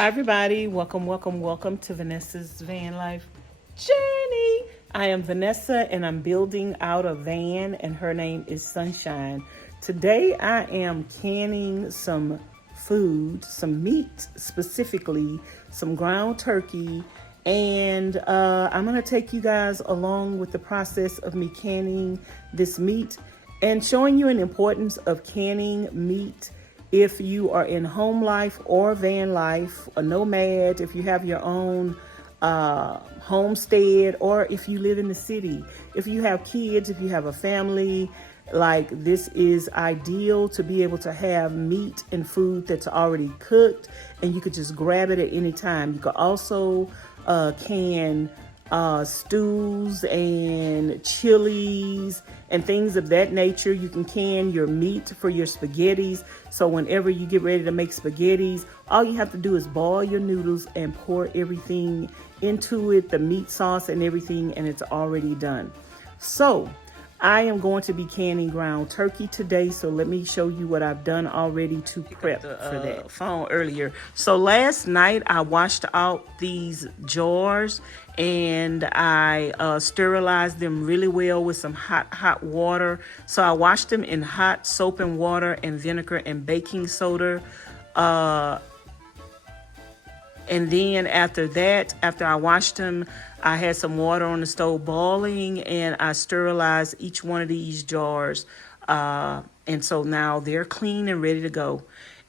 Hi everybody, welcome to Vanessa's van life journey. I am Vanessa and I'm building out a van and her name is Sunshine. Today I am canning some food, some meat specifically, some ground turkey, and I'm gonna take you guys along with the process of me canning this meat and showing you an importance of canning meat if you are in home life or van life, a nomad, if you have your own homestead, or if you live in the city. If you have kids, if you have a family, like this is ideal to be able to have meat and food that's already cooked and you could just grab it at any time. You could also can stews and chilies and things of that nature. You can can your meat for your spaghettis. So whenever you get ready to make spaghettis, all you have to do is boil your noodles and pour everything into it, the meat sauce and everything, and it's already done. So I am going to be canning ground turkey today, so let me show you what I've done already to prep for that. Phone earlier. So last night I washed out these jars and I sterilized them really well with some hot water. So I washed them in hot soap and water and vinegar and baking soda. And then after that, after I washed them, I had some water on the stove boiling and I sterilized each one of these jars. And so now they're clean and ready to go.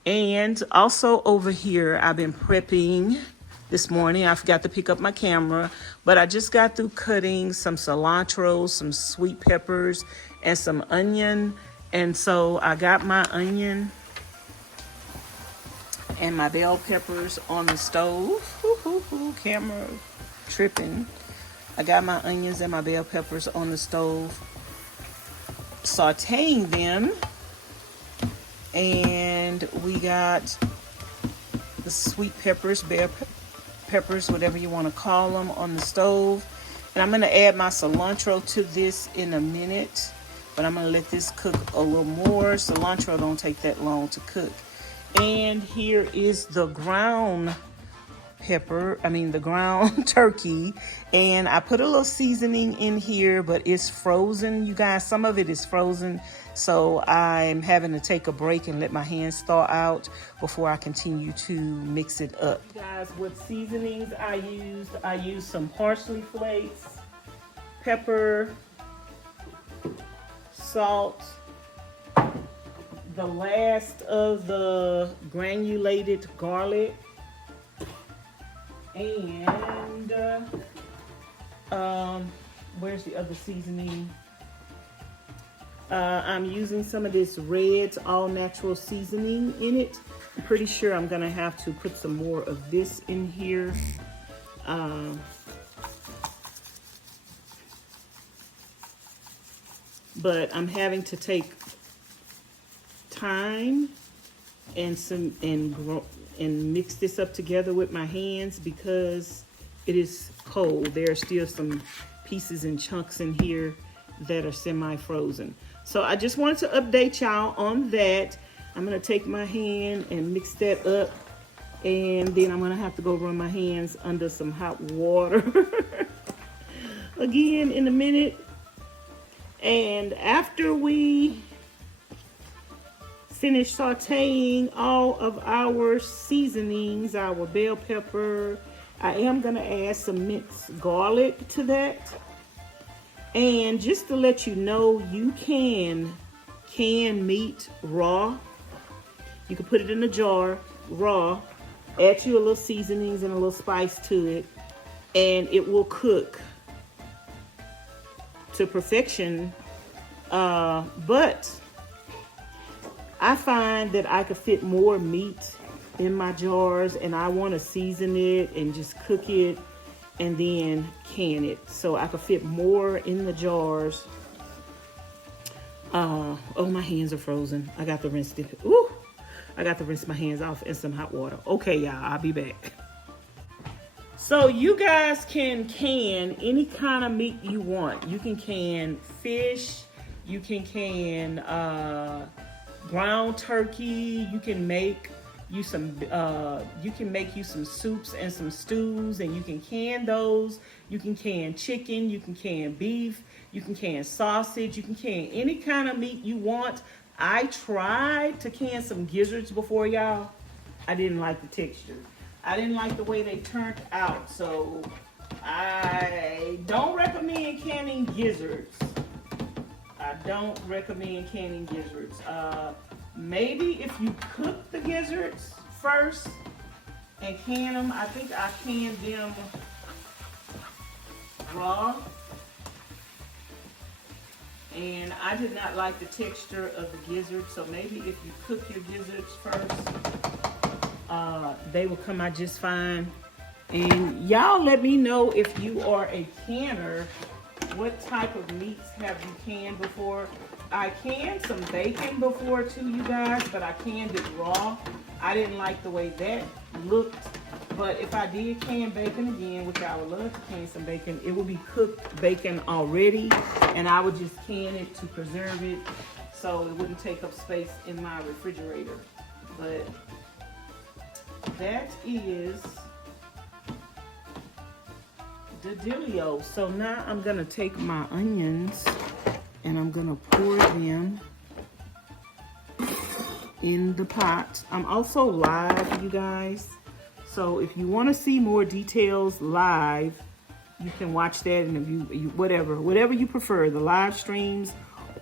And also over here, I've been prepping this morning. I forgot to pick up my camera, but I just got through cutting some cilantro, some sweet peppers, and some onion. And so I got my onion and my bell peppers on the stove. Camera tripping. I got my onions and my bell peppers on the stove, sauteing them. And we got the sweet peppers, bell peppers, whatever you want to call them, on the stove. And I'm going to add my cilantro to this in a minute, but I'm going to let this cook a little more. Cilantro don't take that long to cook. And here is the ground turkey. And I put a little seasoning in here, but it's frozen, you guys. Some of it is frozen. So I'm having to take a break and let my hands thaw out before I continue to mix it up. You guys, what seasonings I used some parsley flakes, pepper, salt, the last of the granulated garlic, and where's the other seasoning? I'm using some of this Red's all natural seasoning in it. I'm pretty sure I'm gonna have to put some more of this in here. But I'm having to take time and mix this up together with my hands because it is cold. There are still some pieces and chunks in here that are semi-frozen. So I just wanted to update y'all on that. I'm gonna take my hand and mix that up, and then I'm gonna have to go run my hands under some hot water again in a minute. And after we finish sauteing all of our seasonings, our bell pepper, I am gonna add some minced garlic to that. And just to let you know, you can meat raw. You can put it in a jar raw, add you a little seasonings and a little spice to it, and it will cook to perfection. But I find that I could fit more meat in my jars, and I want to season it and just cook it and then can it, so I could fit more in the jars. Oh, my hands are frozen. I got to rinse it. Ooh, I got to rinse my hands off in some hot water. Okay, y'all, I'll be back. So you guys can any kind of meat you want. You can can fish. You can ground turkey. You can make you some, you can make you some soups and some stews, and you can can those. You can can chicken, you can can beef, you can can sausage, you can can any kind of meat you want. I tried to can some gizzards before, y'all. I didn't like the texture. I didn't like the way they turned out, so I don't recommend canning gizzards. I don't recommend canning gizzards. Maybe if you cook the gizzards first and can them, I think I canned them raw. And I did not like the texture of the gizzards, so maybe if you cook your gizzards first, they will come out just fine. And y'all let me know if you are a canner, what type of meats have you canned before? I canned some bacon before too, you guys, but I canned it raw. I didn't like the way that looked, but if I did can bacon again, which I would love to can some bacon, it will be cooked bacon already, and I would just can it to preserve it so it wouldn't take up space in my refrigerator. But that is the dealio. So now I'm gonna take my onions and I'm gonna pour them in the pot. I'm also live, you guys. So if you want to see more details live, you can watch that, and if you whatever you prefer, the live streams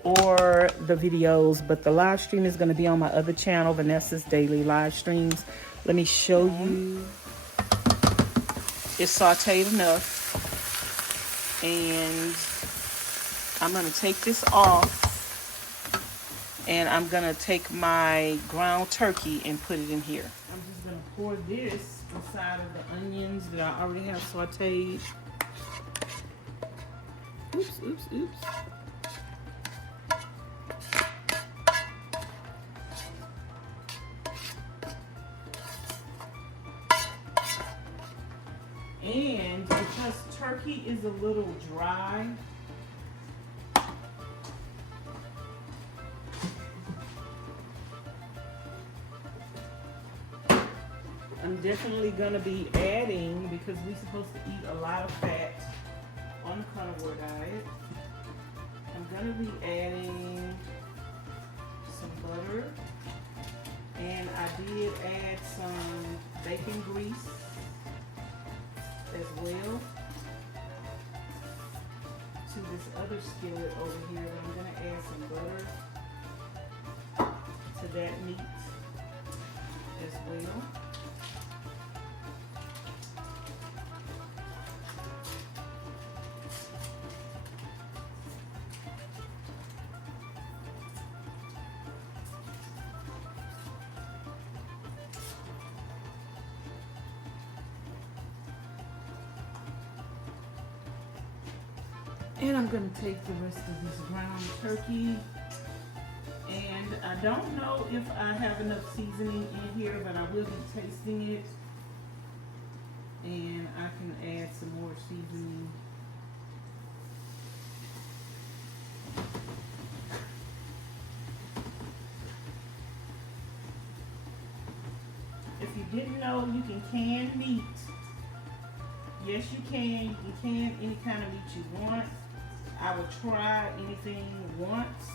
or the videos. But the live stream is going to be on my other channel, Vanessa's Daily Live Streams. Let me show you. It's sauteed enough, and I'm going to take this off, and I'm going to take my ground turkey and put it in here. I'm just going to pour this inside of the onions that I already have sauteed. Oops, oops, oops. And because turkey is a little dry, I'm definitely going to be adding, because we're supposed to eat a lot of fat on the carnivore diet, I'm going to be adding some butter, and I did add some bacon grease as well to this other skillet over here. I'm going to add some butter to that meat as well. And I'm going to take the rest of this ground turkey, and I don't know if I have enough seasoning in here, but I will be tasting it, and I can add some more seasoning. If you didn't know, you can can meat. Yes, you can. You can can any kind of meat you want. I would try anything once,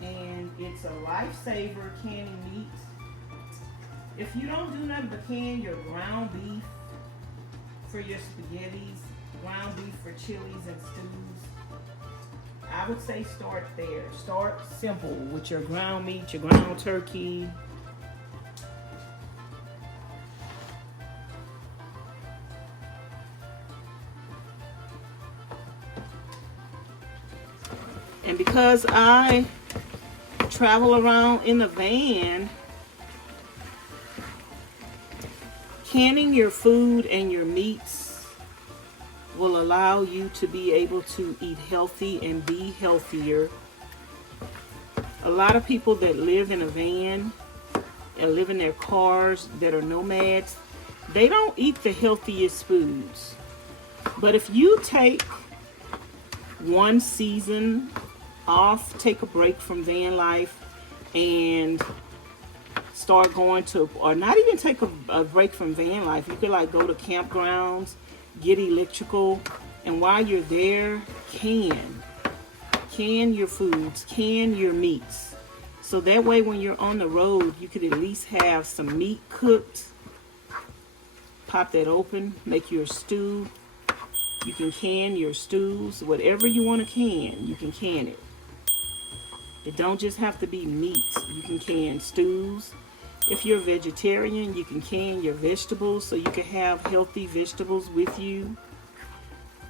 and it's a lifesaver canning meat. If you don't do nothing but can your ground beef for your spaghettis, ground beef for chilies and stews, I would say start there. Start simple with your ground meat, your ground turkey. And because I travel around in the van, canning your food and your meats will allow you to be able to eat healthy and be healthier. A lot of people that live in a van and live in their cars that are nomads, they don't eat the healthiest foods. But if you take one season off, take a break from van life, and start going to, or not even take a break from van life. You could like go to campgrounds, get electrical, and while you're there, can your foods, can your meats. So that way when you're on the road, you could at least have some meat cooked. Pop that open, make your stew. You can can your stews, whatever you want to can, you can can it. It don't just have to be meats. You can can stews. If you're a vegetarian, you can can your vegetables so you can have healthy vegetables with you.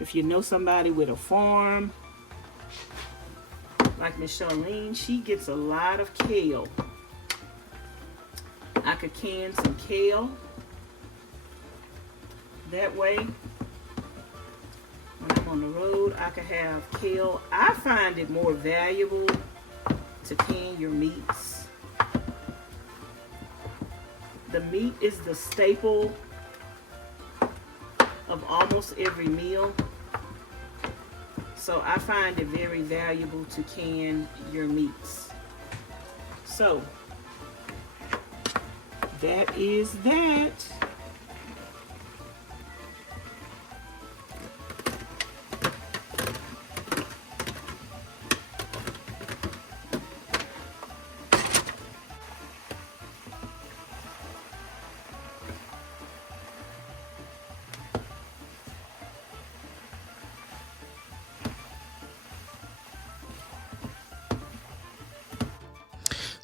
If you know somebody with a farm, like Miss Charlene, she gets a lot of kale. I could can some kale. That way, when I'm on the road, I could have kale. I find it more valuable to can your meats. The meat is the staple of almost every meal. So I find it very valuable to can your meats. So that is that.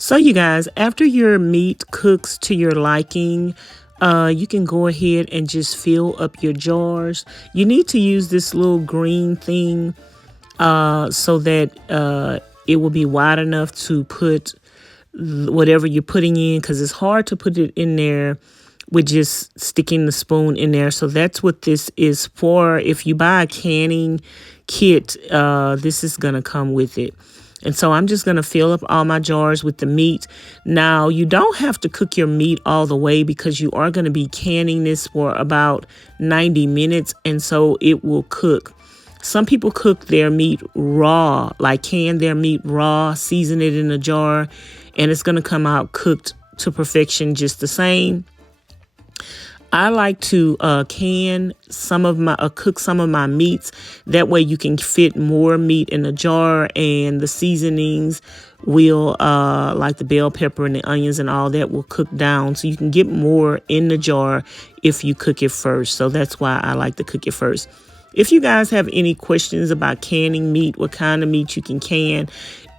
So you guys, after your meat cooks to your liking, you can go ahead and just fill up your jars. You need to use this little green thing so that it will be wide enough to put whatever you're putting in, because it's hard to put it in there with just sticking the spoon in there. So that's what this is for. If you buy a canning kit, this is going to come with it. And so I'm just going to fill up all my jars with the meat. Now, you don't have to cook your meat all the way because you are going to be canning this for about 90 minutes. And so it will cook. Some people cook their meat raw, like can their meat raw, season it in a jar, and it's going to come out cooked to perfection just the same. I like to can some of my cook some of my meats. That way you can fit more meat in a jar, and the seasonings will like the bell pepper and the onions and all that will cook down, so you can get more in the jar if you cook it first. So that's why I like to cook it first. If you guys have any questions about canning meat, what kind of meat you can,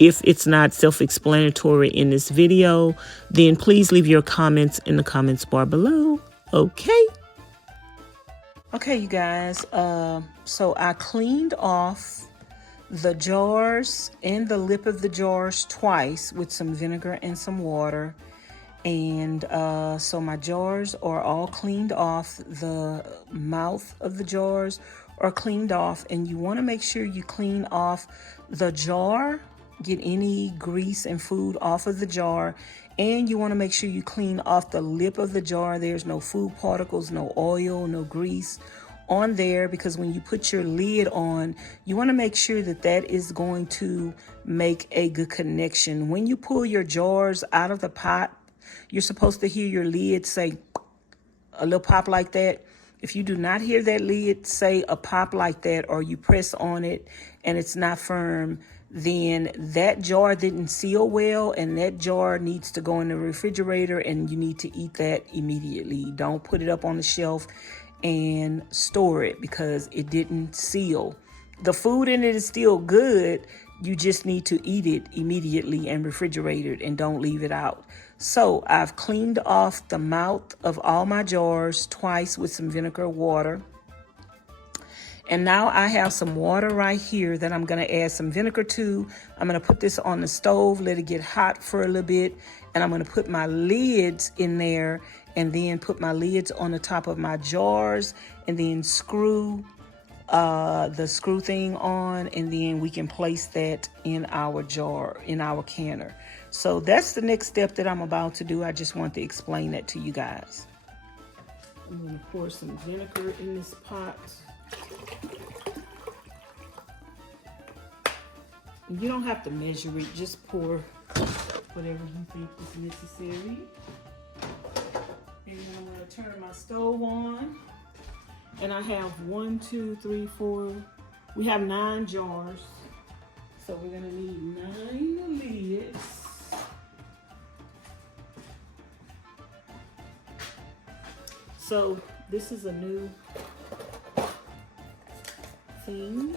if it's not self-explanatory in this video, then please leave your comments in the comments bar below. Okay, you guys, so I cleaned off the jars and the lip of the jars twice with some vinegar and some water. And so my jars are all cleaned off. The mouth of the jars are cleaned off, and you want to make sure you clean off the jar, get any grease and food off of the jar. And you want to make sure you clean off the lip of the jar. There's no food particles, no oil, no grease on there, because when you put your lid on, you want to make sure that that is going to make a good connection. When you pull your jars out of the pot, you're supposed to hear your lid say a little pop like that. If you do not hear that lid say a pop like that, or you press on it and it's not firm, then that jar didn't seal well, and that jar needs to go in the refrigerator, and you need to eat that immediately. Don't put it up on the shelf and store it because it didn't seal. The food in it is still good. You just need to eat it immediately and refrigerate it, and don't leave it out. So I've cleaned off the mouth of all my jars twice with some vinegar water. And now I have some water right here that I'm going to add some vinegar to. I'm going to put this on the stove, let it get hot for a little bit. And I'm going to put my lids in there, and then put my lids on the top of my jars, and then screw the screw thing on, and then we can place that in our jar, in our canner. So that's the next step that I'm about to do. I just want to explain that to you guys. I'm going to pour some vinegar in this pot. You don't have to measure it, just pour whatever you think is necessary. turn my stove on. And I have 1, 2, 3, 4. We have 9 jars. So we're gonna need 9 lids. So this is a new thing.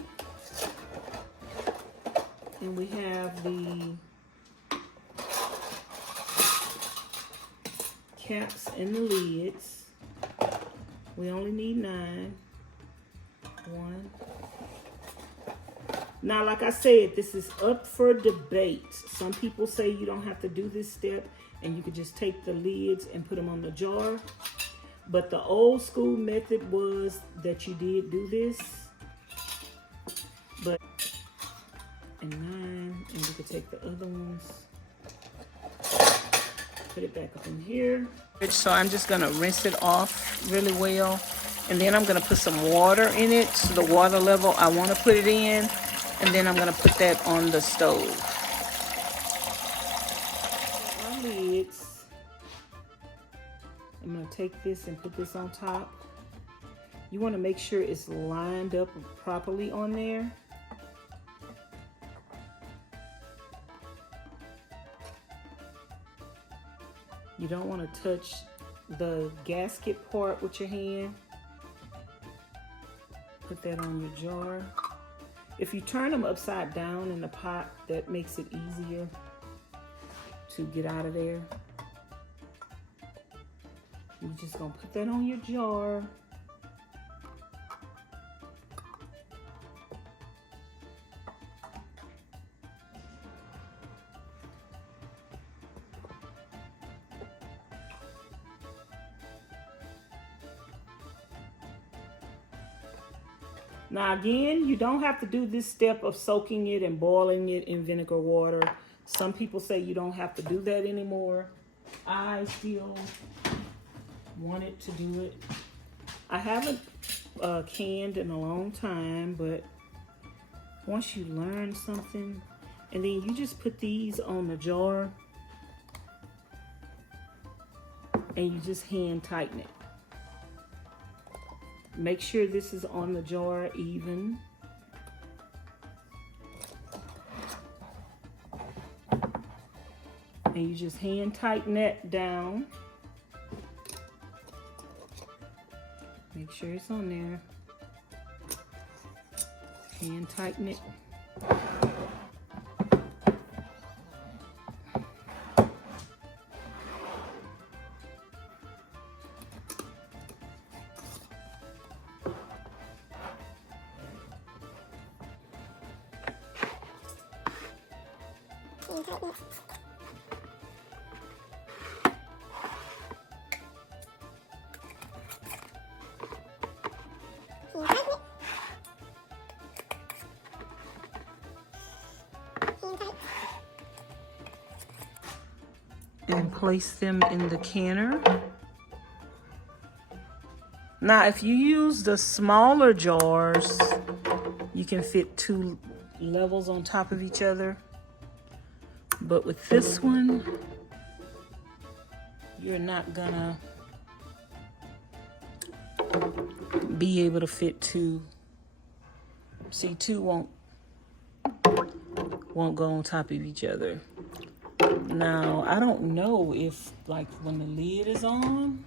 And we have the caps and the lids. We only need 9. 1. Now, like I said, this is up for debate. Some people say you don't have to do this step and you could just take the lids and put them on the jar. But the old school method was that you did do this. But, and 9, and you could take the other ones. Put it back up in here. So I'm just gonna rinse it off really well. And then I'm gonna put some water in it to the water level I wanna put it in. And then I'm gonna put that on the stove. My lids. I'm gonna take this and put this on top. You wanna make sure it's lined up properly on there. You don't want to touch the gasket part with your hand. Put that on your jar. If you turn them upside down in the pot, that makes it easier to get out of there. You're just gonna put that on your jar. Now again, you don't have to do this step of soaking it and boiling it in vinegar water. Some people say you don't have to do that anymore. I still wanted to do it. I haven't canned in a long time, but once you learn something, and then you just put these on the jar and you just hand tighten it. Make sure this is on the jar even. And you just hand tighten that down. Make sure it's on there. Hand tighten it. And place them in the canner. Now, if you use the smaller jars, you can fit 2 levels on top of each other. But with this one, you're not gonna be able to fit 2. See, 2 won't go on top of each other. Now, I don't know if, like, when the lid is on,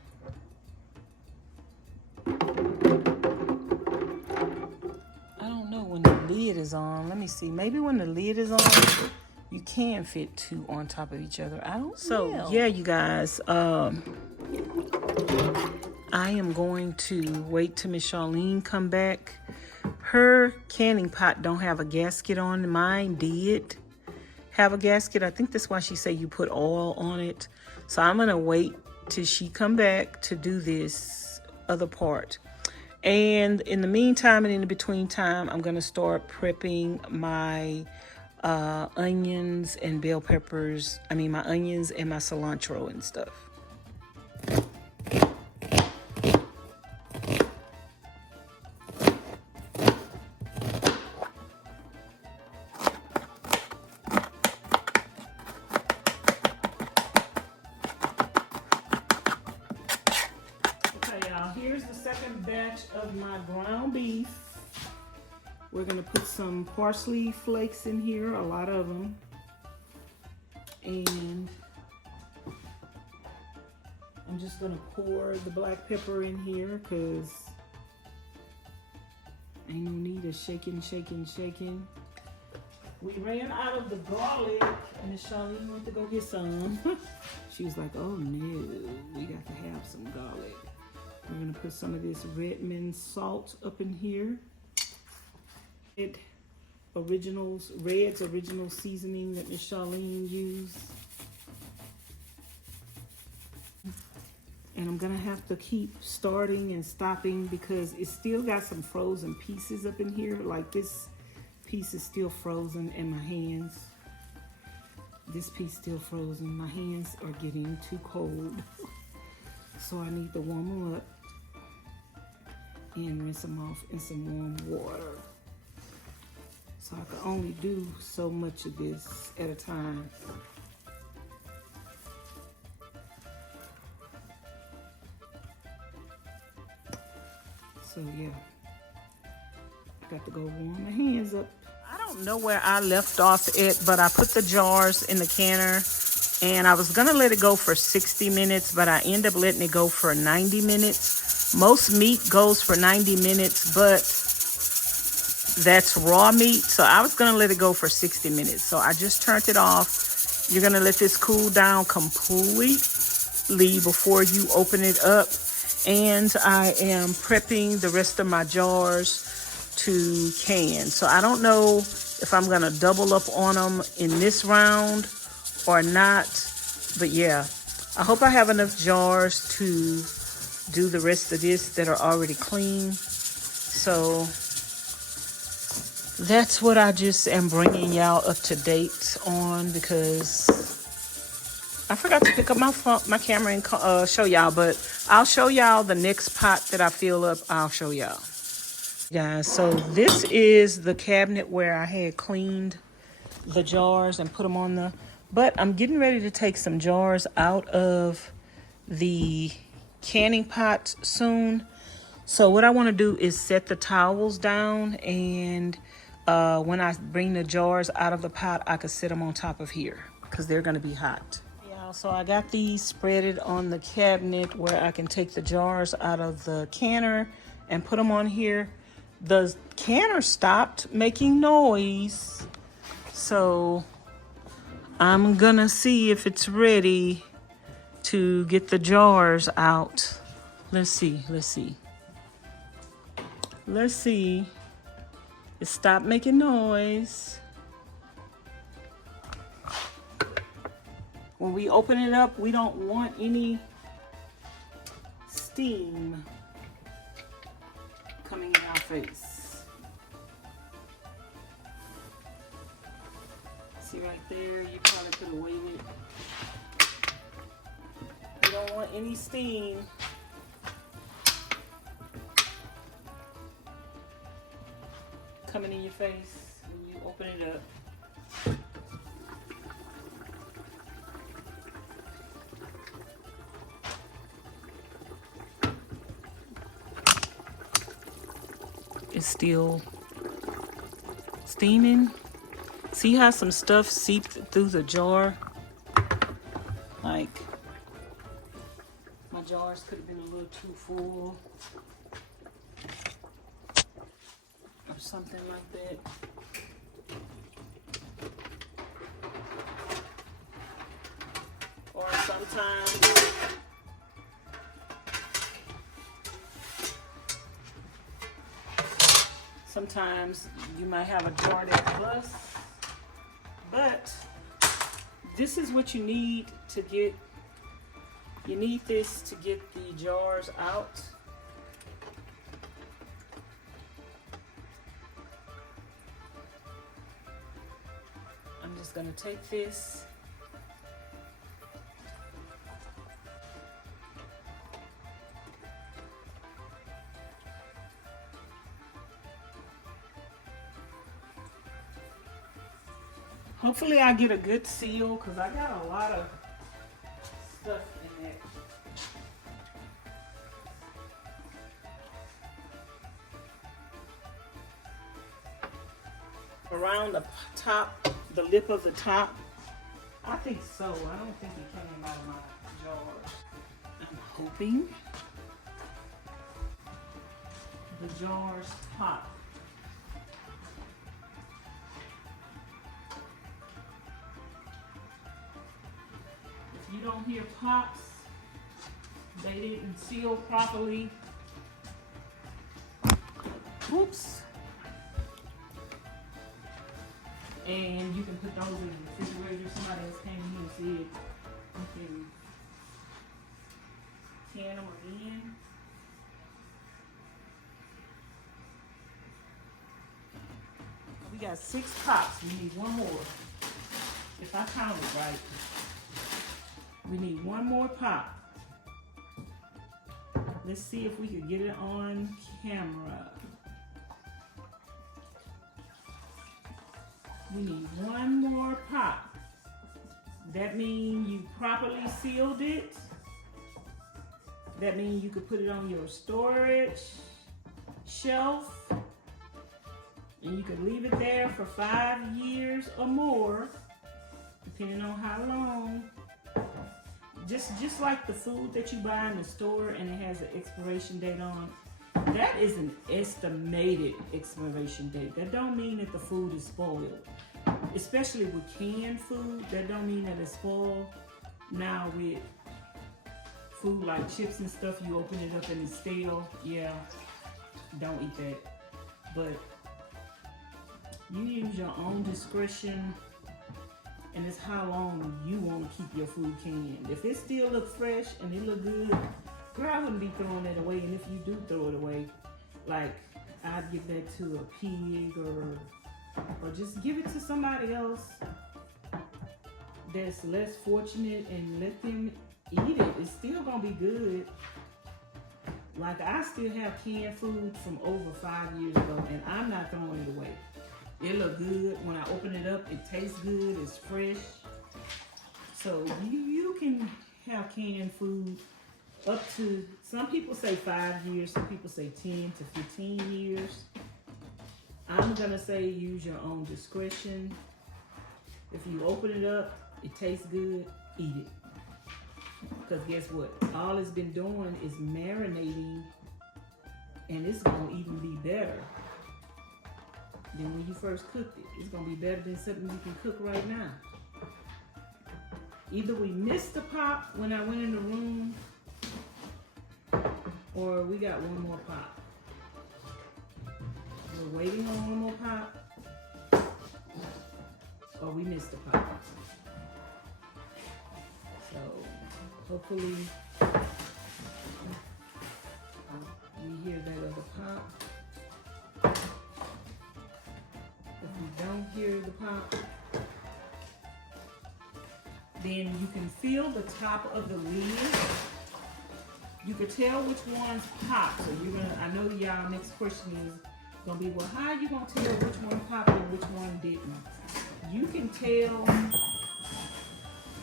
let me see, maybe when the lid is on, you can fit 2 on top of each other. I don't know. So, yeah, you guys, I am going to wait till Miss Charlene come back. Her canning pot don't have a gasket on. Mine did have a gasket. I think that's why she said you put oil on it. So I'm gonna wait till she come back to do this other part. And in the meantime and in the between time, I'm gonna start prepping my onions and bell peppers. I mean, my onions and my cilantro and stuff. Now here's the second batch of my ground beef. We're gonna put some parsley flakes in here, a lot of them. And I'm just gonna pour the black pepper in here because ain't no need of shaking. We ran out of the garlic and Charlene went to go get some. She was like, oh no, we got to have some garlic. We're gonna put some of this Redmond salt up in here. Red's original seasoning that Miss Charlene used. And I'm gonna have to keep starting and stopping because it's still got some frozen pieces up in here. Like this piece is still frozen in my hands. This piece still frozen. My hands are getting too cold. So I need to warm them up and rinse them off in some warm water. So I can only do so much of this at a time. So yeah, I got to go warm my hands up. I don't know where I left off it, but I put the jars in the canner and I was gonna let it go for 60 minutes, but I end up letting it go for 90 minutes. Most meat goes for 90 minutes, but that's raw meat. So I was gonna let it go for 60 minutes. So I just turned it off. You're gonna let this cool down completely before you open it up. And I am prepping the rest of my jars to can. So I don't know if I'm gonna double up on them in this round or not, but yeah, I hope I have enough jars to do the rest of this that are already clean. So that's what I just am bringing y'all up to date on because I forgot to pick up my camera and show y'all, but I'll show y'all the next pot that I fill up. I'll show y'all. Guys, so this is the cabinet where I had cleaned the jars and put them on the, but I'm getting ready to take some jars out of the canning pot soon. So what I want to do is set the towels down, and when I bring the jars out of the pot, I could set them on top of here because they're going to be hot. Yeah, so I got these spreaded on the cabinet where I can take the jars out of the canner and put them on here. The canner stopped making noise, so I'm gonna see if it's ready to get the jars out. Let's see. It stopped making noise. When we open it up, we don't want any steam coming in our face. See right there, you probably could have waited. You don't want any steam. Coming in your face when you open it up. It's still steaming. See how some stuff seeped through the jar? Like, my jars could have been a little too full. Or something like that. Or sometimes you might have a jar that busts, but this is what you need to get. You need this to get the jars out. I'm just gonna take this. Hopefully I get a good seal because I got a lot of stuff in there. around the top, the lip of the top? I think so. I don't think it came out of my jars. I'm hoping the jars pop. If you don't hear pops, they didn't seal properly. Oops. And you can put those in the refrigerator. Somebody else came in and said you can can them again. We got 6 pops. We need one more. If I count it right, we need one more pop. Let's see if we could get it on camera. We need one more pop. That means you properly sealed it. That means you could put it on your storage shelf. And you could leave it there for 5 years or more, depending on how long. Just like the food that you buy in the store and it has an expiration date on. That is an estimated expiration date. That don't mean that the food is spoiled. Especially with canned food, that don't mean that it's spoiled. Now with food like chips and stuff, you open it up and it's stale. Yeah, don't eat that. But you use your own discretion, and it's how long you want to keep your food canned. If it still looks fresh and it look good, girl, I wouldn't be throwing it away. And if you do throw it away, like I'd give that to a pig or just give it to somebody else that's less fortunate and let them eat it. It's still gonna be good. Like I still have canned food from over 5 years ago and I'm not throwing it away. It look good. When I open it up, it tastes good, it's fresh. So you can have canned food up to, some people say 5 years, some people say 10 to 15 years. I'm gonna say use your own discretion. If you open it up, it tastes good, eat it. Because guess what? All it's been doing is marinating, and it's gonna even be better than when you first cooked it. It's gonna be better than something you can cook right now. Either we missed the pop when I went in the room, or we got one more pop. We're waiting on one more pop, or we missed the pop. So hopefully we hear that other pop. If we don't hear the pop, then you can feel the top of the lid. You can tell which ones pop. So you're gonna, I know y'all next question is gonna be, well, how are you gonna tell which one popped and which one didn't? You can tell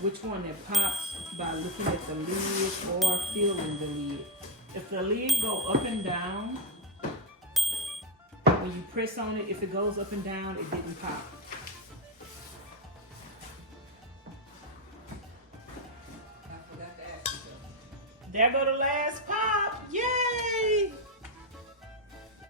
which one that pops by looking at the lid or feeling the lid. If the lid go up and down, when you press on it, if it goes up and down, it didn't pop. There go the last pop.